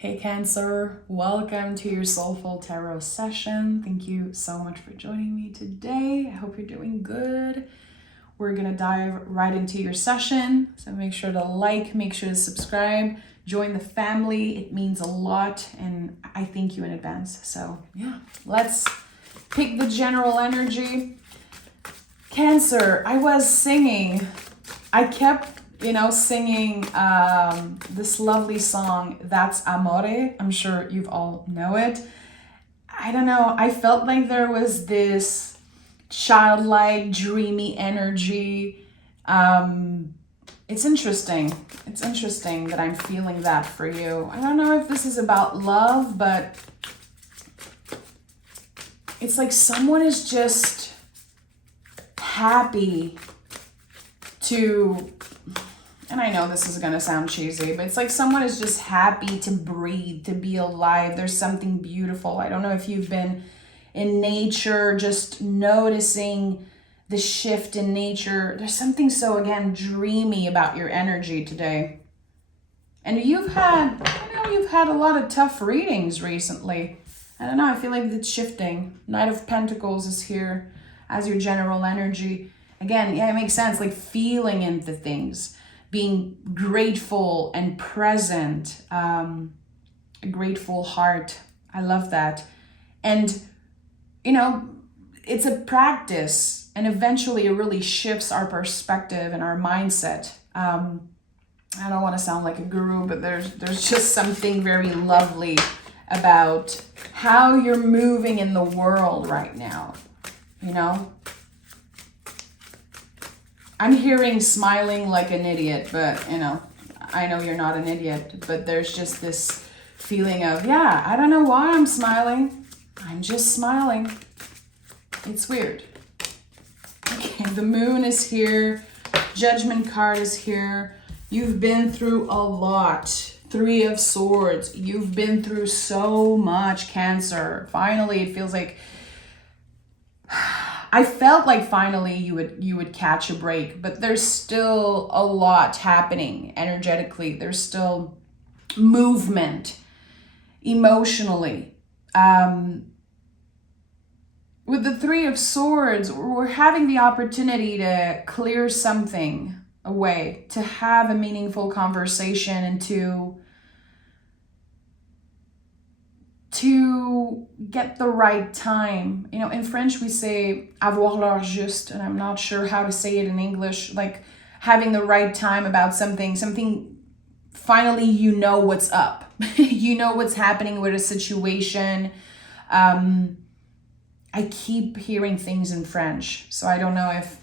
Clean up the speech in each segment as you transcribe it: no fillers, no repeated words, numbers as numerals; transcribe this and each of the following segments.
Hey Cancer, welcome to your Soulful Tarot session. Thank you so much for joining me today. I hope you're doing good. We're gonna dive right into your session. So make sure to like, make sure to subscribe, join the family. It means a lot and I thank you in advance. So yeah, let's pick the general energy. Cancer, I was singing. I kept singing this lovely song, That's Amore. I'm sure you've all know it. I don't know, I felt like there was this childlike, dreamy energy. It's interesting. It's interesting that I'm feeling that for you. I don't know if this is about love, but it's like someone is just happy to... And I know this is going to sound cheesy, but it's like someone is just happy to breathe, to be alive. There's something beautiful. I don't know if you've been in nature, just noticing the shift in nature. There's something so, again, dreamy about your energy today. And you've had a lot of tough readings recently. I don't know, I feel like it's shifting. Knight of Pentacles is here as your general energy. Again, yeah, it makes sense, like feeling into things. Being grateful and present, a grateful heart. I love that. And, it's a practice and eventually it really shifts our perspective and our mindset. I don't want to sound like a guru, but there's just something very lovely about how you're moving in the world right now, I'm hearing smiling like an idiot, but I know you're not an idiot, but there's just this feeling of, yeah, I don't know why I'm smiling. I'm just smiling. It's weird. Okay, the moon is here. Judgment card is here. You've been through a lot. 3 of Swords. You've been through so much, Cancer. Finally, it feels like... I felt like finally you would catch a break, but there's still a lot happening energetically. There's still movement emotionally. With the 3 of Swords, we're having the opportunity to clear something away, to have a meaningful conversation and to get the right time. In French we say avoir l'heure juste, and I'm not sure how to say it in English, like having the right time about something finally what's up. What's happening with a situation. I keep hearing things in French, so I don't know if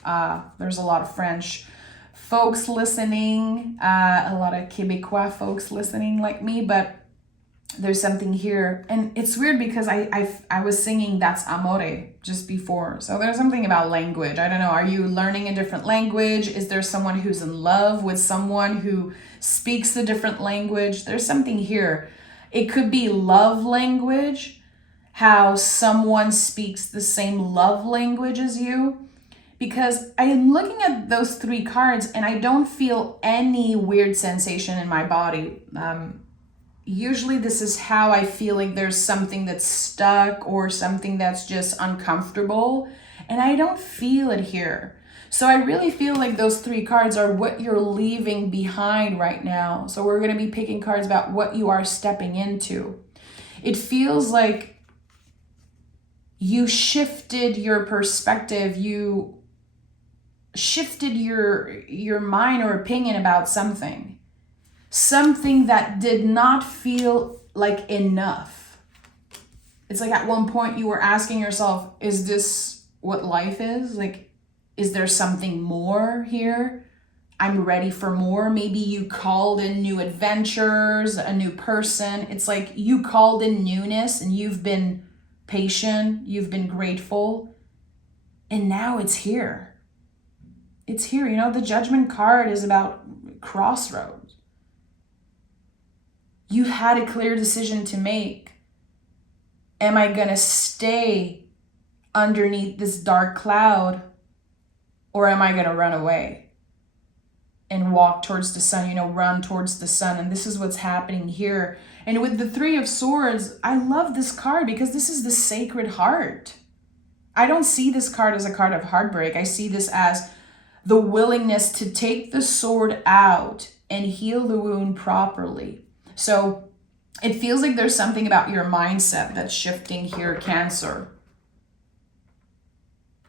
there's a lot of French folks listening, a lot of Québécois folks listening like me, but there's something here. And it's weird because I was singing That's Amore just before. So there's something about language. I don't know. Are you learning a different language? Is there someone who's in love with someone who speaks a different language? There's something here. It could be love language, how someone speaks the same love language as you. Because I am looking at those 3 cards and I don't feel any weird sensation in my body. Usually this is how I feel, like there's something that's stuck or something that's just uncomfortable, and I don't feel it here. So I really feel like those 3 cards are what you're leaving behind right now. So we're going to be picking cards about what you are stepping into. It feels like you shifted your perspective, you shifted your mind or opinion about something that did not feel like enough. It's like at one point you were asking yourself, is this what life is? Like, is there something more here? I'm ready for more. Maybe you called in new adventures, a new person. It's like you called in newness and you've been patient, you've been grateful, and now it's here. It's here. The Judgment card is about crossroads. You had a clear decision to make. Am I going to stay underneath this dark cloud, or am I going to run away? and walk towards the sun, run towards the sun. And this is what's happening here. And with the Three of Swords, I love this card because this is the Sacred Heart. I don't see this card as a card of heartbreak. I see this as the willingness to take the sword out and heal the wound properly. So it feels like there's something about your mindset that's shifting here, Cancer.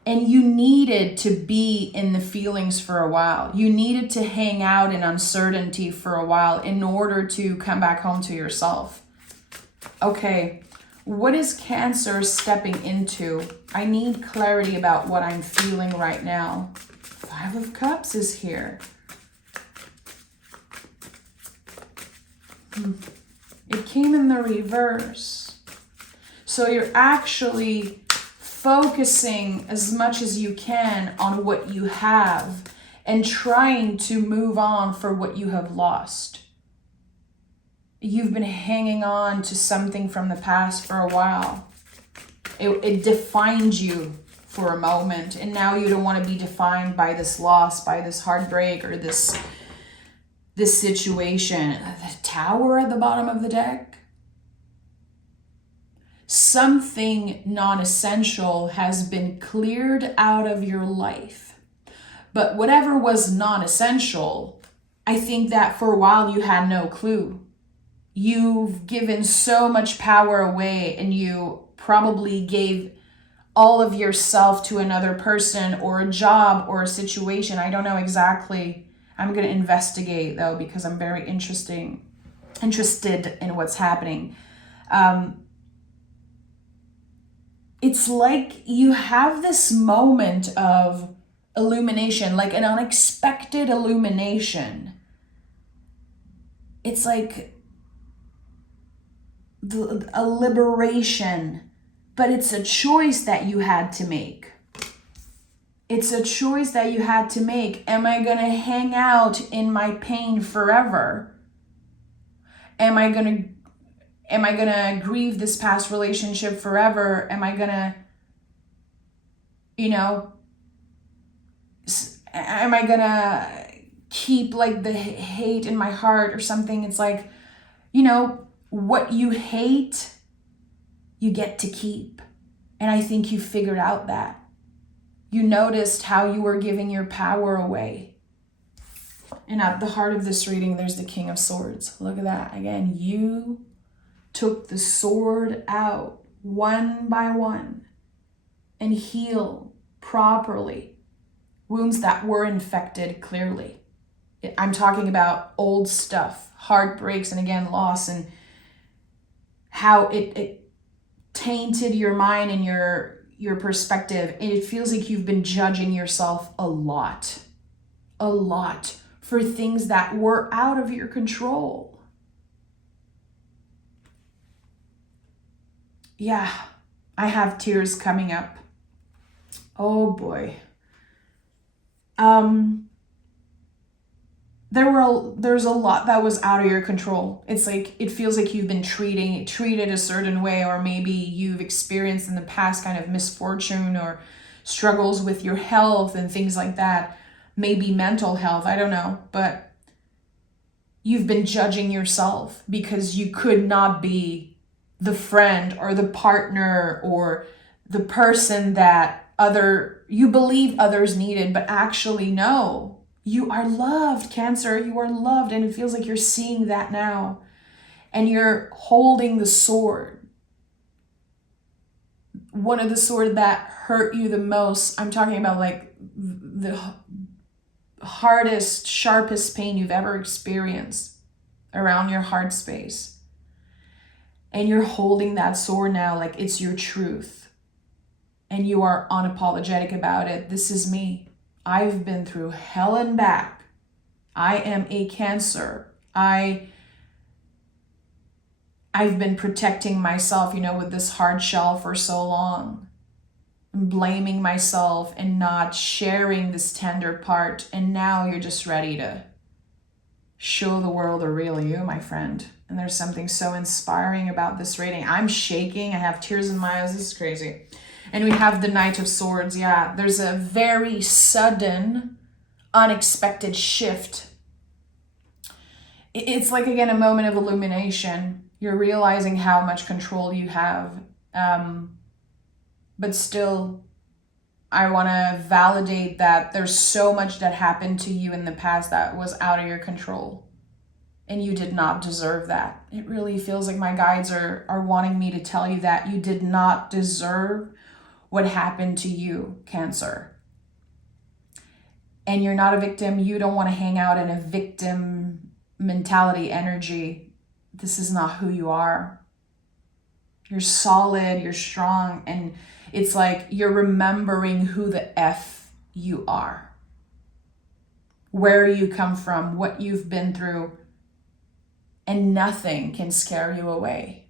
And you needed to be in the feelings for a while. You needed to hang out in uncertainty for a while in order to come back home to yourself. Okay, what is Cancer stepping into? I need clarity about what I'm feeling right now. Five of Cups is here. It came in the reverse. So you're actually focusing as much as you can on what you have and trying to move on for what you have lost. You've been hanging on to something from the past for a while. It defined you for a moment, and now you don't want to be defined by this loss, by this heartbreak, or this situation. The Tower at the bottom of the deck. Something non-essential has been cleared out of your life. But whatever was non-essential, I think that for a while you had no clue. You've given so much power away, and you probably gave all of yourself to another person or a job or a situation. I don't know exactly. I'm going to investigate though, because I'm very interested in what's happening. It's like you have this moment of illumination, like an unexpected illumination. It's like a liberation, but it's a choice that you had to make. It's a choice that you had to make. Am I going to hang out in my pain forever? Am I going to grieve this past relationship forever? Am I going to, am I going to keep like the hate in my heart or something? It's like, what you hate, you get to keep. And I think you figured out that. You noticed how you were giving your power away. And at the heart of this reading, there's the King of Swords. Look at that. Again, you took the sword out one by one and healed properly wounds that were infected clearly. I'm talking about old stuff, heartbreaks, and again, loss, and how it tainted your mind and your perspective. And it feels like you've been judging yourself a lot for things that were out of your control. Yeah, I have tears coming up. Oh boy. There's a lot that was out of your control. It's like, it feels like you've been treated a certain way, or maybe you've experienced in the past kind of misfortune or struggles with your health and things like that. Maybe mental health, I don't know, but you've been judging yourself because you could not be the friend or the partner or the person that you believe others needed, but actually no. You are loved, Cancer. You are loved, and it feels like you're seeing that now. And you're holding the sword. One of the sword that hurt you the most. I'm talking about like the hardest, sharpest pain you've ever experienced around your heart space. And you're holding that sword now like it's your truth. And you are unapologetic about it. This is me. I've been through hell and back. I am a Cancer. I've been protecting myself, with this hard shell for so long. Blaming myself and not sharing this tender part. And now you're just ready to show the world the real you, my friend. And there's something so inspiring about this reading. I'm shaking. I have tears in my eyes. This is crazy. And we have the Knight of Swords. Yeah, there's a very sudden unexpected shift. It's like, again, a moment of illumination. You're realizing how much control you have. But still, I want to validate that there's so much that happened to you in the past that was out of your control. And you did not deserve that. It really feels like my guides are wanting me to tell you that you did not deserve what happened to you, Cancer. And you're not a victim. You don't want to hang out in a victim mentality energy. This is not who you are. You're solid, you're strong, and it's like you're remembering who the F you are. Where you come from, what you've been through, and nothing can scare you away.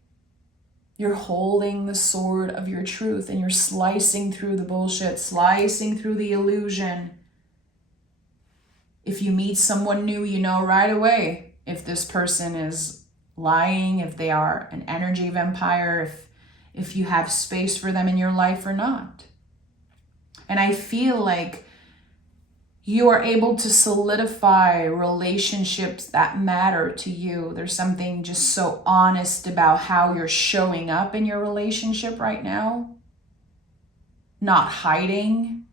You're holding the sword of your truth and you're slicing through the bullshit, slicing through the illusion. If you meet someone new, you know right away if this person is lying, if they are an energy vampire, if you have space for them in your life or not. And I feel like you are able to solidify relationships that matter to you. There's something just so honest about how you're showing up in your relationship right now. Not hiding,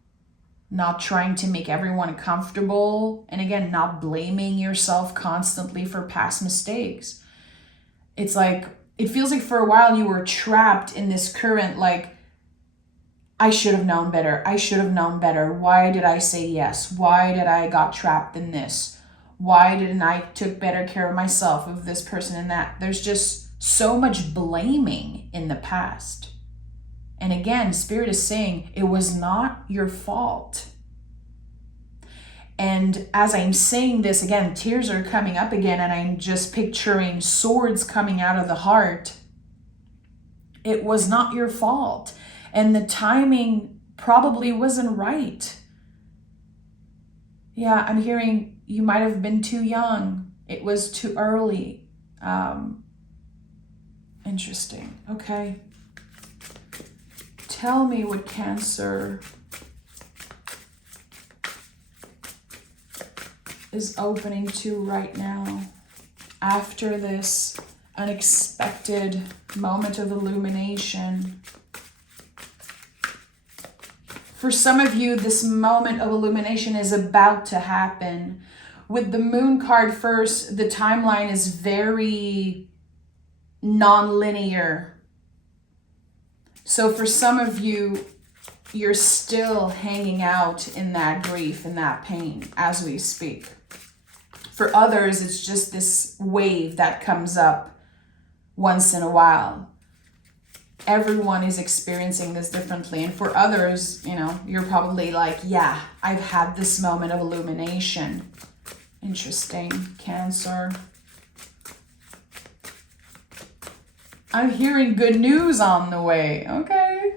not trying to make everyone comfortable, and again, not blaming yourself constantly for past mistakes. It's like, it feels like for a while you were trapped in this current, like, I should have known better. I should have known better. Why did I say yes? Why did I got trapped in this? Why didn't I took better care of myself, of this person and that? There's just so much blaming in the past. And again, Spirit is saying it was not your fault. And as I'm saying this, again, tears are coming up again, and I'm just picturing swords coming out of the heart. It was not your fault. And the timing probably wasn't right. Yeah, I'm hearing you might have been too young. It was too early. Interesting. Okay. Tell me what Cancer is opening to right now after this unexpected moment of illumination. For some of you, this moment of illumination is about to happen. With the Moon card first, the timeline is very non-linear. So for some of you, you're still hanging out in that grief and that pain as we speak. For others, it's just this wave that comes up once in a while. Everyone is experiencing this differently. And for others, you know, you're probably like, yeah, I've had this moment of illumination. Interesting. Cancer. I'm hearing good news on the way. Okay.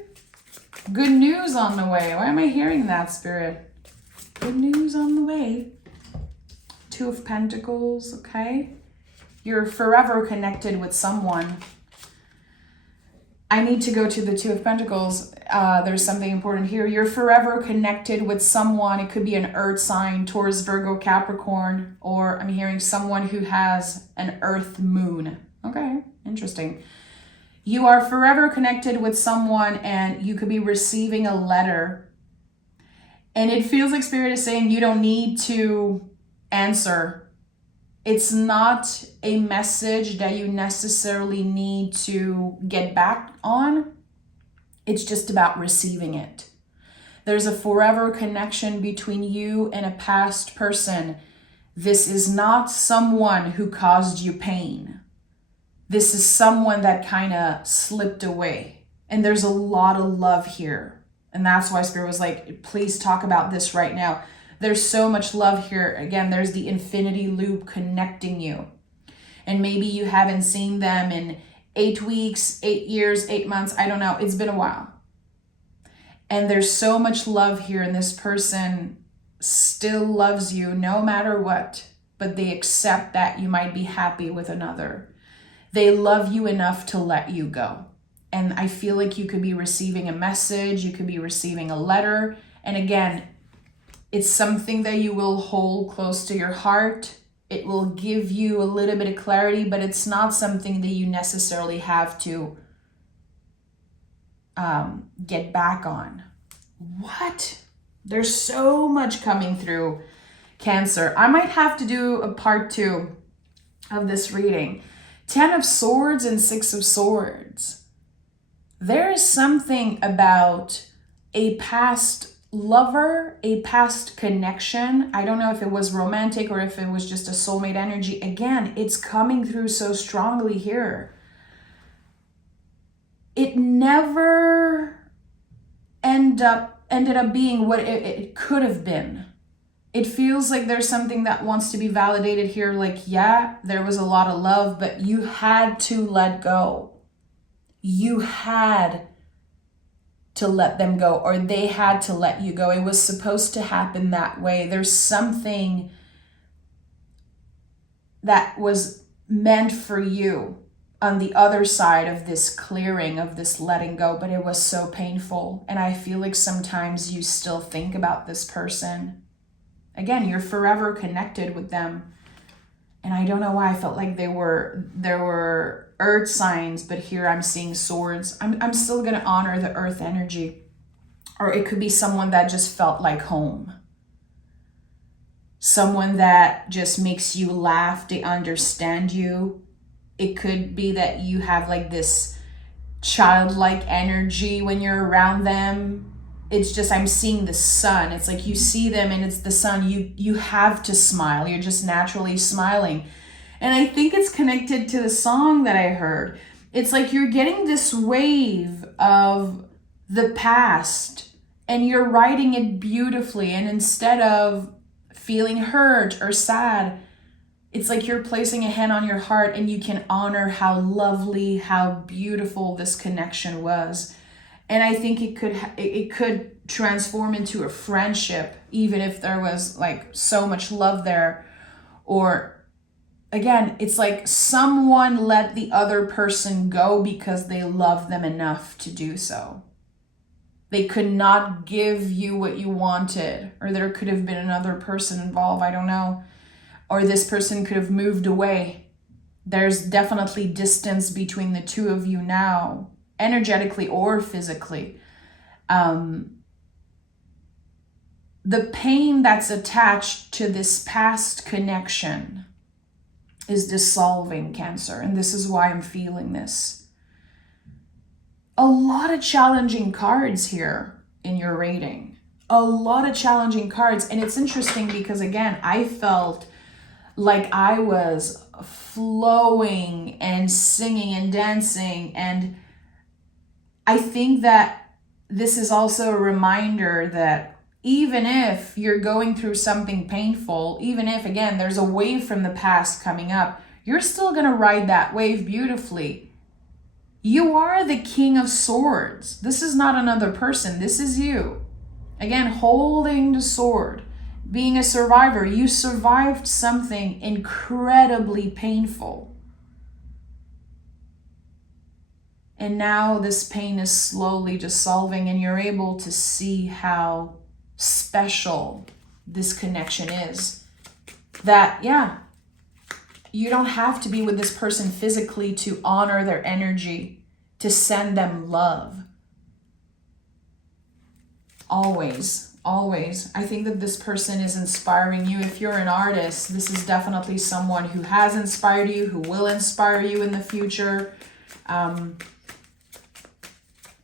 Good news on the way. Why am I hearing that, Spirit? Good news on the way. Two of Pentacles. Okay. You're forever connected with someone. I need to go to the Two of Pentacles. There's something important here. You're forever connected with someone. It could be an earth sign, Taurus, Virgo, Capricorn, or I'm hearing someone who has an earth moon. Okay, interesting. You are forever connected with someone, and you could be receiving a letter. And it feels like Spirit is saying you don't need to answer. It's not a message that you necessarily need to get back on. It's just about receiving it. There's a forever connection between you and a past person. This is not someone who caused you pain. This is someone that kind of slipped away. And there's a lot of love here. And that's why Spirit was like, please talk about this right now. There's so much love here. Again, there's the infinity loop connecting you. And maybe you haven't seen them in 8 weeks, 8 years, 8 months. I don't know. It's been a while. And there's so much love here. And this person still loves you no matter what. But they accept that you might be happy with another. They love you enough to let you go. And I feel like you could be receiving a message. You could be receiving a letter. And again, It's something that you will hold close to your heart. It will give you a little bit of clarity, but it's not something that you necessarily have to get back on. What? There's so much coming through, Cancer. I might have to do a part 2 of this reading. 10 of Swords and 6 of Swords. There is something about a past lover, a past connection. I don't know if it was romantic or if it was just a soulmate energy. Again, it's coming through so strongly here. It never ended up being what it could have been. It feels like there's something that wants to be validated here. Like, yeah, there was a lot of love, but you had to let go. You had to let them go, or they had to let you go. It was supposed to happen that way. There's something that was meant for you on the other side of this clearing, of this letting go, but it was so painful. And I feel like sometimes you still think about this person. Again, you're forever connected with them. And I don't know why I felt like there were earth signs, but here I'm seeing swords. I'm still going to honor the earth energy. Or it could be someone that just felt like home. Someone that just makes you laugh. They understand you. It could be that you have like this childlike energy when you're around them. It's just, I'm seeing the sun. It's like you see them and it's the sun. You have to smile. You're just naturally smiling. And I think it's connected to the song that I heard. It's like you're getting this wave of the past and you're writing it beautifully. And instead of feeling hurt or sad, it's like you're placing a hand on your heart and you can honor how lovely, how beautiful this connection was. And I think it could transform into a friendship, even if there was like so much love there. Or again, it's like someone let the other person go because they love them enough to do so. They could not give you what you wanted, or there could have been another person involved, I don't know. Or this person could have moved away. There's definitely distance between the two of you now, energetically or physically. The pain that's attached to this past connection is dissolving, Cancer. And this is why I'm feeling this. A lot of challenging cards here in your rating. A lot of challenging cards. And it's interesting because, again, I felt like I was flowing and singing and dancing. And I think that this is also a reminder that even if you're going through something painful, even if, again, there's a wave from the past coming up, you're still going to ride that wave beautifully. You are the King of Swords. This is not another person. This is you. Again, holding the sword, being a survivor. You survived something incredibly painful. And now this pain is slowly dissolving and you're able to see how special this connection is. That, yeah, you don't have to be with this person physically to honor their energy, to send them love. Always, always. I think that this person is inspiring you. If you're an artist, this is definitely someone who has inspired you, who will inspire you in the future.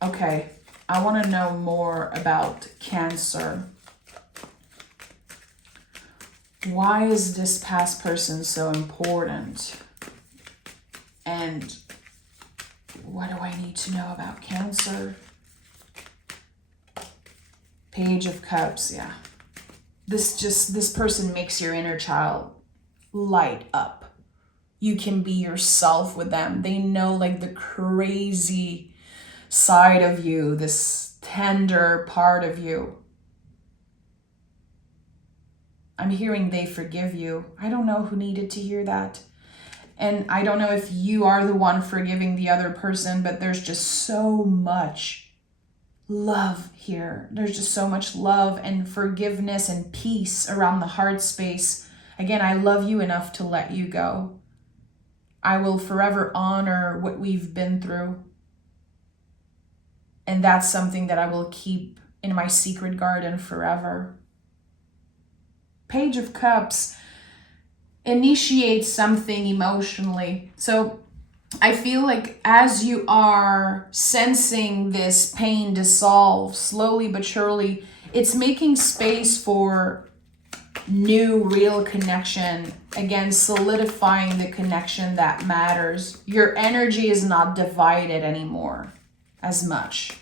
Okay, I want to know more about Cancer. Why is this past person so important? And what do I need to know about Cancer? Page of Cups, yeah. This person makes your inner child light up. You can be yourself with them. They know like the crazy side of you, this tender part of you. I'm hearing they forgive you. I don't know who needed to hear that. And I don't know if you are the one forgiving the other person, but there's just so much love here. There's just so much love and forgiveness and peace around the heart space. Again, I love you enough to let you go. I will forever honor what we've been through. And that's something that I will keep in my secret garden forever. Page of Cups initiates something emotionally. So I feel like as you are sensing this pain dissolve slowly but surely, it's making space for new real connection. Again, solidifying the connection that matters. Your energy is not divided anymore as much.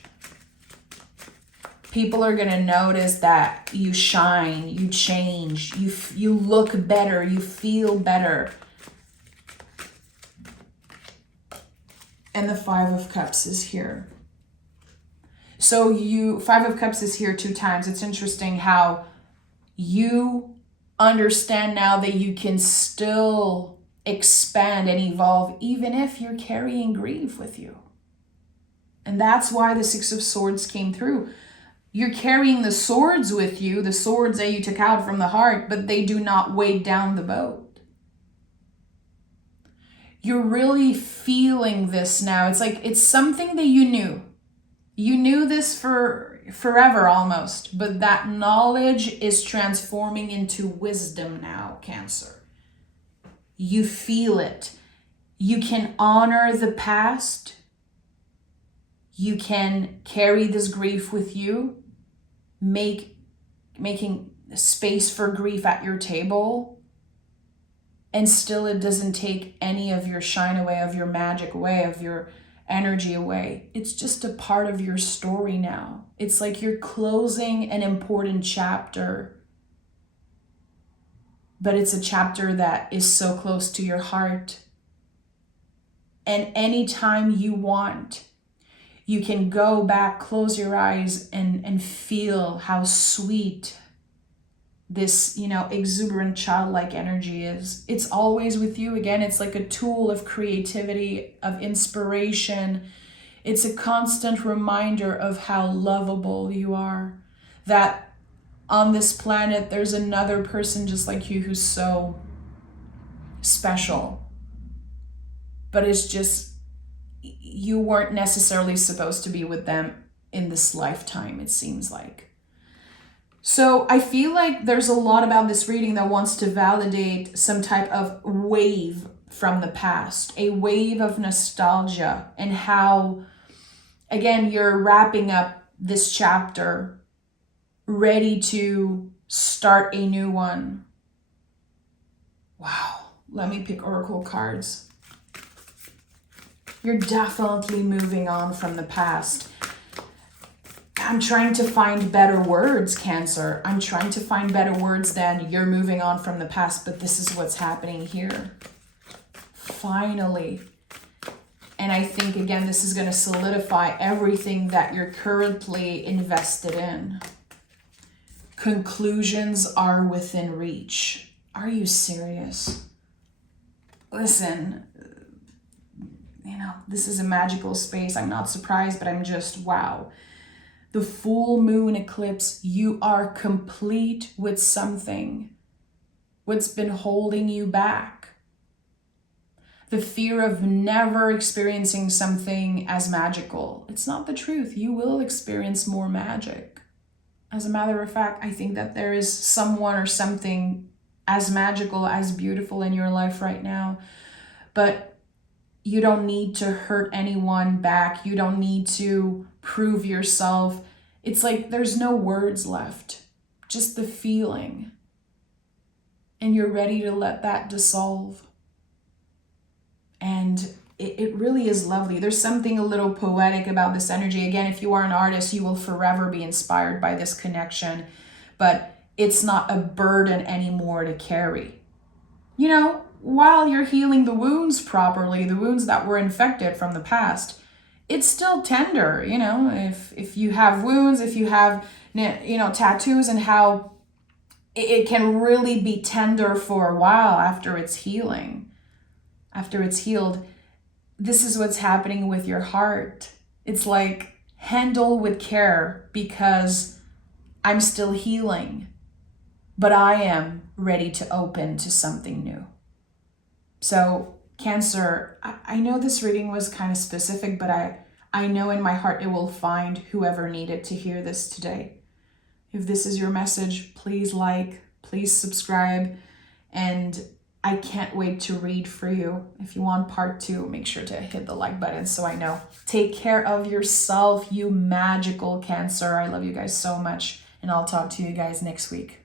People are going to notice that you shine, you change, you look better, you feel better. And the Five of Cups is here. So Five of Cups is here 2 times. It's interesting how you understand now that you can still expand and evolve even if you're carrying grief with you. And that's why the Six of Swords came through. You're carrying the swords with you, the swords that you took out from the heart, but they do not weigh down the boat. You're really feeling this now. It's like it's something that you knew. You knew this for forever almost, but that knowledge is transforming into wisdom now, Cancer. You feel it. You can honor the past. You can carry this grief with you, making space for grief at your table, and still it doesn't take any of your shine away, of your magic away, of your energy away. It's just a part of your story now. It's like you're closing an important chapter, but it's a chapter that is so close to your heart. And anytime you want, you can go back, close your eyes, and feel how sweet this, exuberant childlike energy is. It's always with you. Again, it's like a tool of creativity, of inspiration. It's a constant reminder of how lovable you are. That on this planet, there's another person just like you who's so special. But it's just, you weren't necessarily supposed to be with them in this lifetime, it seems like. So I feel like there's a lot about this reading that wants to validate some type of wave from the past, a wave of nostalgia, and how, again, you're wrapping up this chapter, ready to start a new one. Wow, let me pick oracle cards. You're definitely moving on from the past. I'm trying to find better words, Cancer. I'm trying to find better words than you're moving on from the past, but this is what's happening here. Finally. And I think, again, this is going to solidify everything that you're currently invested in. Conclusions are within reach. Are you serious? Listen, this is a magical space. I'm not surprised, but I'm just, wow. The full moon eclipse, you are complete with something. What's been holding you back? The fear of never experiencing something as magical. It's not the truth. You will experience more magic. As a matter of fact, I think that there is someone or something as magical, as beautiful in your life right now. But you don't need to hurt anyone back. You don't need to prove yourself. It's like there's no words left, just the feeling. And you're ready to let that dissolve. And it really is lovely. There's something a little poetic about this energy. Again, if you are an artist, you will forever be inspired by this connection. But it's not a burden anymore to carry. While you're healing the wounds properly, the wounds that were infected from the past, it's still tender, if you have wounds, if you have, tattoos, and how it can really be tender for a while after it's healing, after it's healed. This is what's happening with your heart. It's like, handle with care because I'm still healing, but I am ready to open to something new. So Cancer, I know this reading was kind of specific, but I know in my heart it will find whoever needed to hear this today. If this is your message, please like, please subscribe, and I can't wait to read for you. If you want part 2, make sure to hit the like button so I know. Take care of yourself, you magical Cancer. I love you guys so much, and I'll talk to you guys next week.